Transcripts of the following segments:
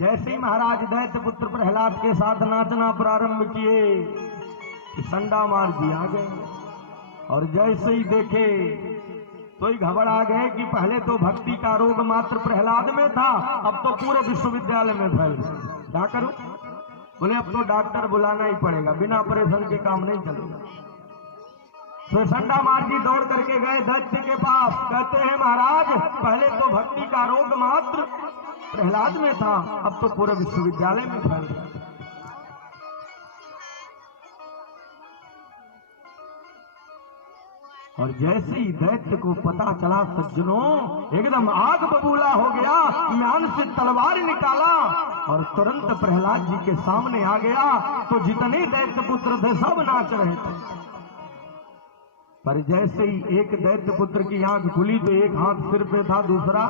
जैसे ही महाराज दैत्य पुत्र प्रहलाद के साथ नाचना प्रारंभ किए कि संडा मार जी आ गए और जैसे ही देखे तो ही घबरा गए कि पहले तो भक्ति का रोग मात्र प्रहलाद में था, अब तो पूरे विश्वविद्यालय में फैल गया। क्या करूं? बोले अब तो डॉक्टर बुलाना ही पड़ेगा, बिना ऑपरेशन के काम नहीं चलेगा। तो संडा मार जी दौड़ करके गए दैत्य के पास, कहते हैं महाराज पहले तो भक्ति का रोग मात्र प्रहलाद में था, अब तो पूरे विश्वविद्यालय में फैल गया। और जैसे ही दैत्य को पता चला सज्जनों, एकदम आग बबूला हो गया, म्यान से तलवार निकाला और तुरंत प्रहलाद जी के सामने आ गया। तो जितने दैत्य पुत्र थे सब नाच रहे थे, पर जैसे ही एक दैत्य पुत्र की आंख खुली तो एक हाथ सिर पे था, दूसरा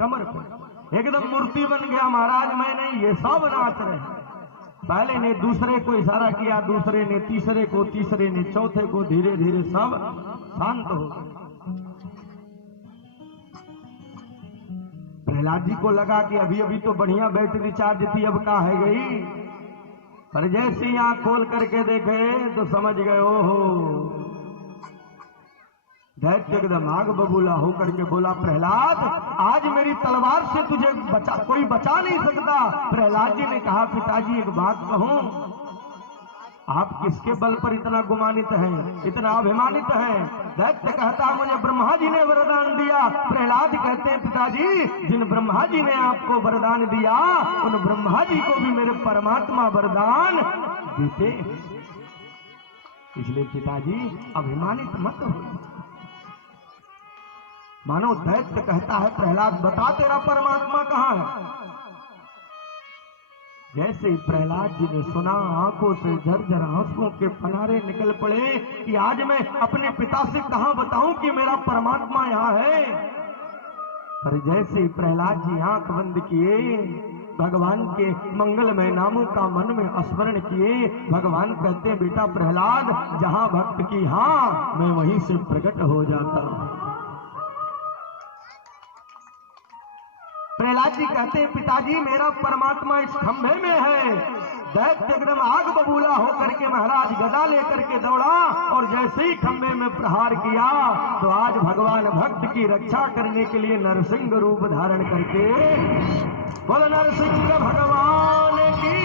कमर पे, एकदम मूर्ति बन गया। महाराज मैं नहीं, ये सब नाच रहे हैं। पहले ने दूसरे को इशारा किया, दूसरे ने तीसरे को, तीसरे ने चौथे को, धीरे धीरे सब शांत हो गए। प्रहलाद जी को लगा कि अभी अभी तो बढ़िया बैटरी चार्ज थी, अब कहाँ है गई। पर जैसे ही आंख खोल करके देखे तो समझ गए, ओहो। दैत्य एकदम आग बबूला होकर के बोला, प्रहलाद आज मेरी तलवार से तुझे कोई बचा नहीं सकता। प्रहलाद जी ने कहा, पिताजी एक बात कहूं, आप किसके बल पर इतना गुमानित हैं, इतना अभिमानित हैं? दैत्य कहता, मुझे ब्रह्मा जी ने वरदान दिया। प्रहलाद कहते हैं, पिताजी जिन ब्रह्मा जी ने आपको वरदान दिया, उन ब्रह्मा जी को भी मेरे परमात्मा वरदान देते, इसलिए पिताजी अभिमानित मत हो। मानो दैत्य कहता है, प्रहलाद बता तेरा परमात्मा कहां है? जैसे ही प्रहलाद जी ने सुना, आंखों से झरझर आंसुओं के फनारे निकल पड़े कि आज मैं अपने पिता से कहां बताऊं कि मेरा परमात्मा यहां है। पर जैसे ही प्रहलाद जी आंख बंद किए, भगवान के मंगलमय नामों का मन में स्मरण किए, भगवान कहते हैं, बेटा प्रहलाद जहां भक्त की हाँ, मैं वहीं से प्रकट हो जाता हूं। प्रहलाद जी कहते हैं, पिताजी मेरा परमात्मा इस खंभे में है। दैत्य एकदम आग बबूला होकर के महाराज गदा लेकर के दौड़ा और जैसे ही खंभे में प्रहार किया तो आज भगवान भक्त की रक्षा करने के लिए नरसिंह रूप धारण करके, बोलो नरसिंह भगवान की।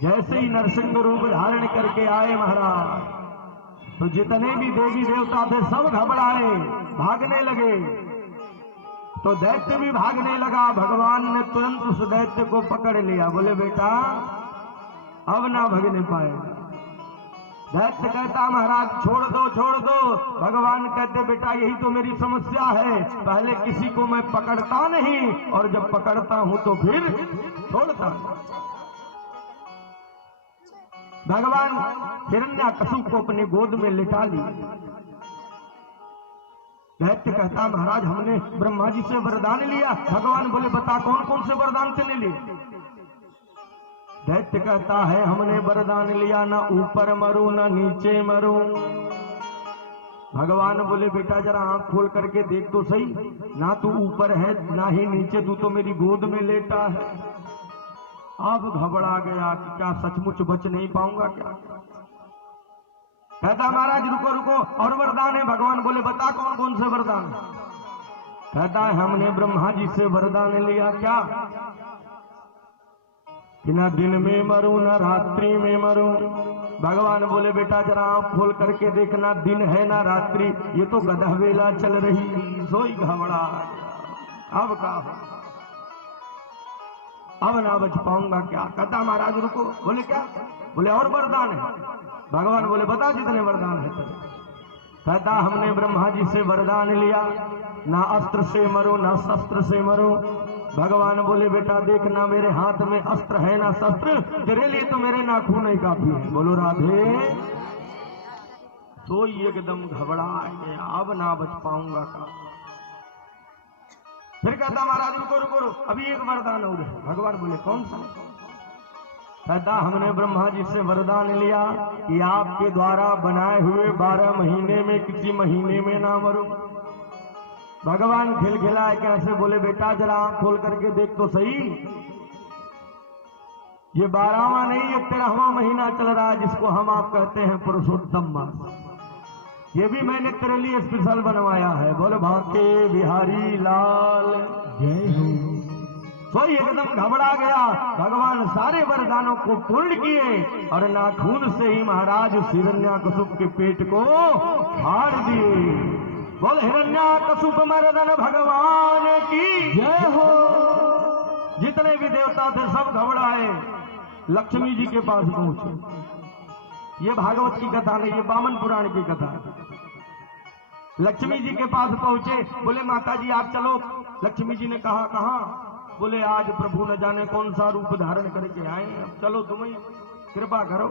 जैसे ही नरसिंह रूप धारण करके आए महाराज, तो जितने भी देवी देवता थे सब घबराए, भागने लगे। तो दैत्य भी भागने लगा। भगवान ने तुरंत उस दैत्य को पकड़ लिया, बोले बेटा अब ना भगने पाएगा। दैत्य कहता, महाराज छोड़ दो छोड़ दो। भगवान कहते, बेटा यही तो मेरी समस्या है, पहले किसी को मैं पकड़ता नहीं और जब पकड़ता हूं तो फिर छोड़ता। भगवान हिरण्याकशिपु को अपनी गोद में लिटा ली। दैत्य कहता, महाराज हमने ब्रह्मा जी से वरदान लिया। भगवान बोले, बता कौन कौन से वरदान तूने लिए? दैत्य कहता है, हमने वरदान लिया ना ऊपर मरूं ना नीचे मरूं। भगवान बोले, बेटा जरा आंख खोल करके देख तो सही, ना तू ऊपर है ना ही नीचे, तू तो मेरी गोद में लेटा है। अब घबरा गया कि क्या सचमुच बच नहीं पाऊंगा क्या? कहता, महाराज रुको रुको और वरदान है। भगवान बोले, बता कौन कौन से वरदान? कहता है, हमने ब्रह्मा जी से वरदान लिया क्या कि ना दिन में मरूं ना रात्रि में मरूं। भगवान बोले, बेटा जरा आंख खोल करके देखना, दिन है ना रात्रि, ये तो गधा वेला चल रही। सोई घबरा, अब का अब ना बच पाऊंगा क्या? कहता, महाराज रुको। बोले क्या? बोले और वरदान है। भगवान बोले, बता जितने वरदान है। कहता, हमने ब्रह्मा जी से वरदान लिया, ना अस्त्र से मरो ना शस्त्र से मरो। भगवान बोले, बेटा देखना मेरे हाथ में अस्त्र है ना शस्त्र, तेरे लिए तो मेरे नाखून ही काफी है। बोलो राधे। तो एकदम घबरा गया, अब ना बच पाऊंगा का। फिर कहता, महाराज रुको रुको रुको, अभी एक वरदान और है। भगवान बोले, कौन सा? कहता, हमने ब्रह्मा जी से वरदान लिया कि आपके द्वारा बनाए हुए 12 महीने में किसी महीने में ना मरूं। भगवान खिलखिलाए कैसे, बोले बेटा जरा आंख खोल करके देख तो सही, ये 12वां नहीं ये 13वां महीना चल रहा है जिसको हम आप कहते हैं पुरुषोत्तम मास। ये भी मैंने तेरे लिए स्पेशल बनवाया है। बोले भाके बिहारी लाल जय हो। तो एकदम घबरा गया। भगवान सारे वरदानों को पूर्ण किए और नाखून से ही महाराज हिरण्याकशिपु के पेट को फाड़ दिए। बोल हिरण्याकशिपु मर्दन भगवान की जय हो। जितने भी देवता थे सब घबराए, लक्ष्मी जी के पास पहुंचे। ये भागवत की कथा नहीं, ये वामन पुराण की कथा है। लक्ष्मी जी के पास पहुंचे, बोले माता जी आप चलो। लक्ष्मी जी ने कहा कहाँ? बोले आज प्रभु न जाने कौन सा रूप धारण करके आए, अब चलो तुम्हें कृपा करो।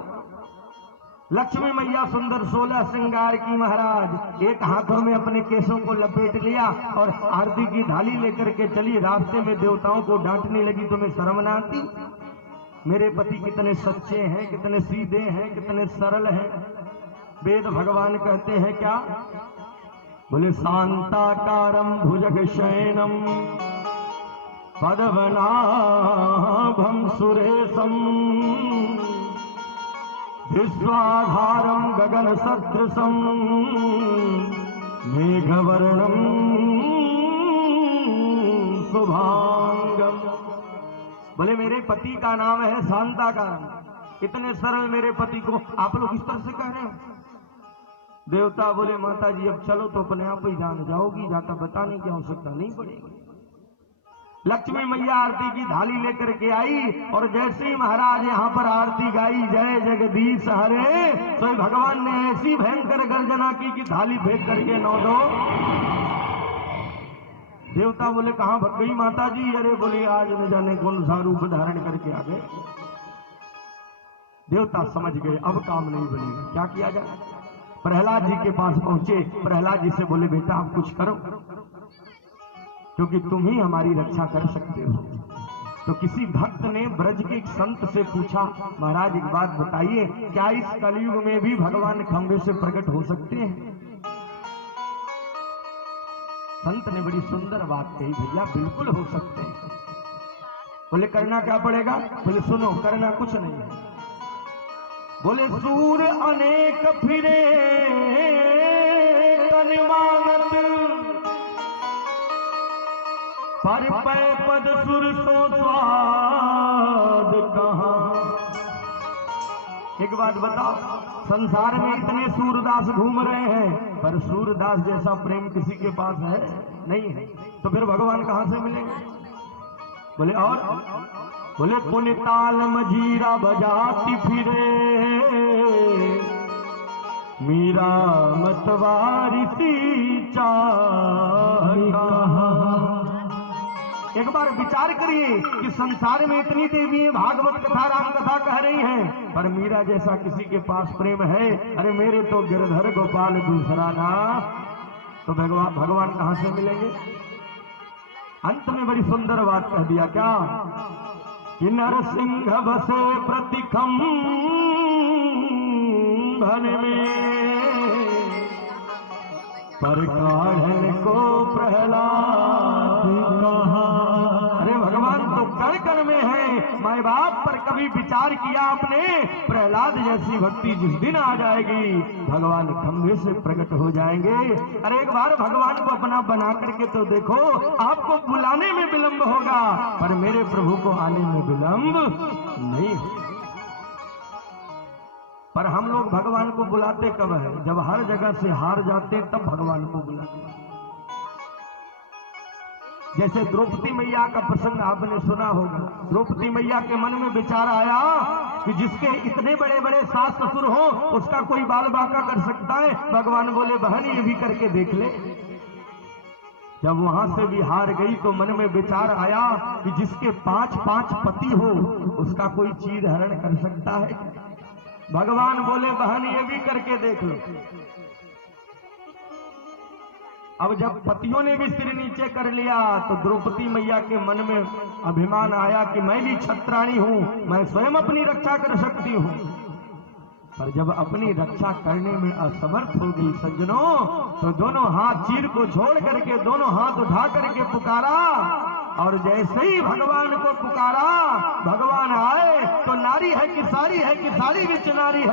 लक्ष्मी मैया सुंदर 16 श्रृंगार की महाराज, एक हाथों में अपने केसों को लपेट लिया और आरती की थाली लेकर के चली। रास्ते में देवताओं को डांटने लगी, तुम्हें शर्म न आती? मेरे पति कितने सच्चे हैं, कितने सीधे हैं, कितने सरल हैं। वेद भगवान कहते हैं क्या? बोले शांताकारं भुजग शयनम पद्मनाभं सुरेशम विश्वाधारं गगन सदृशं मेघवर्णं शुभांगम। बोले मेरे पति का नाम है शांताकारम। इतने सरल मेरे पति को आप लोग इस तरह से कह रहे हो? देवता बोले माता जी अब चलो तो अपने आप ही जान जाओगी, जाता बताने की आवश्यकता नहीं पड़ेगी। लक्ष्मी मैया आरती की थाली लेकर के आई और जैसे ही महाराज यहाँ पर आरती गाई जय जगदीश हरे, तो भगवान ने ऐसी भयंकर गर्जना की कि थाली फेंक करके नौ दो। देवता बोले कहाँ भग गई माता जी? अरे बोली आज न जाने कौन सा रूप धारण करके आ गए। देवता समझ गए अब काम नहीं बनेगा, क्या किया जाए? प्रहलाद जी के पास पहुंचे। प्रहलाद जी से बोले बेटा आप कुछ करो, क्योंकि तुम ही हमारी रक्षा कर सकते हो। तो किसी भक्त ने ब्रज के एक संत से पूछा, महाराज एक बात बताइए, क्या इस कलयुग में भी भगवान खंबे से प्रकट हो सकते हैं? संत ने बड़ी सुंदर बात कही, भैया बिल्कुल हो सकते हैं। बोले करना क्या पड़ेगा? बोले सुनो, करना कुछ नहीं है। बोले सूर्य अनेक फिरे तन मानत, पर पै पद सुर सो स्वाद कहाँ। एक बात बताओ, संसार में इतने सूरदास घूम रहे हैं, पर सूरदास जैसा प्रेम किसी के पास है? नहीं है। तो फिर भगवान कहाँ से मिलेंगे? बोले और? बोले पुनिताल मजीरा बजाती फिरे मीरा मतवारी चाह। एक बार विचार करिए कि संसार में इतनी देवियां भागवत कथा राम कथा कह रही हैं, पर मीरा जैसा किसी के पास प्रेम है? अरे मेरे तो गिरधर गोपाल दूसरा ना। तो भगवान कहाँ से मिलेंगे? अंत में बड़ी सुंदर बात कह दिया क्या कि नरसिंह बसे प्रतिखम भन में, पर काढ़न को प्रहलाद कहा। अरे भगवान तो कण कण में है। माए बाप पर कभी विचार किया आपने? प्रहलाद जैसी भक्ति जिस दिन आ जाएगी, भगवान खंभे से प्रकट हो जाएंगे। अरे एक बार भगवान को अपना बना करके तो देखो, आपको बुलाने में विलंब होगा, पर मेरे प्रभु को आने में विलंब नहीं। पर हम लोग भगवान को बुलाते कब है? जब हर जगह से हार जाते तब भगवान को बुलाते। जैसे द्रौपदी मैया का प्रसंग आपने सुना होगा। द्रौपदी मैया के मन में विचार आया कि जिसके इतने बड़े बड़े सास ससुर हो, उसका कोई बाल बांका कर सकता है? भगवान बोले बहन ये भी करके देख ले। जब वहां से भी हार गई तो मन में विचार आया कि जिसके 5-5 पति हो, उसका कोई चीर हरण कर सकता है? भगवान बोले बहन ये भी करके देख लो। अब जब पतियों ने भी सिर नीचे कर लिया तो द्रौपदी मैया के मन में अभिमान आया कि मैं भी क्षत्राणी हूं, मैं स्वयं अपनी रक्षा कर सकती हूं। पर जब अपनी रक्षा करने में असमर्थ हो गई सज्जनों, तो दोनों हाथ चीर को छोड़ करके दोनों हाथ उठा करके पुकारा, और जैसे ही भगवान को पुकारा, भगवान आए तो नारी है कि साड़ी बिच नारी है।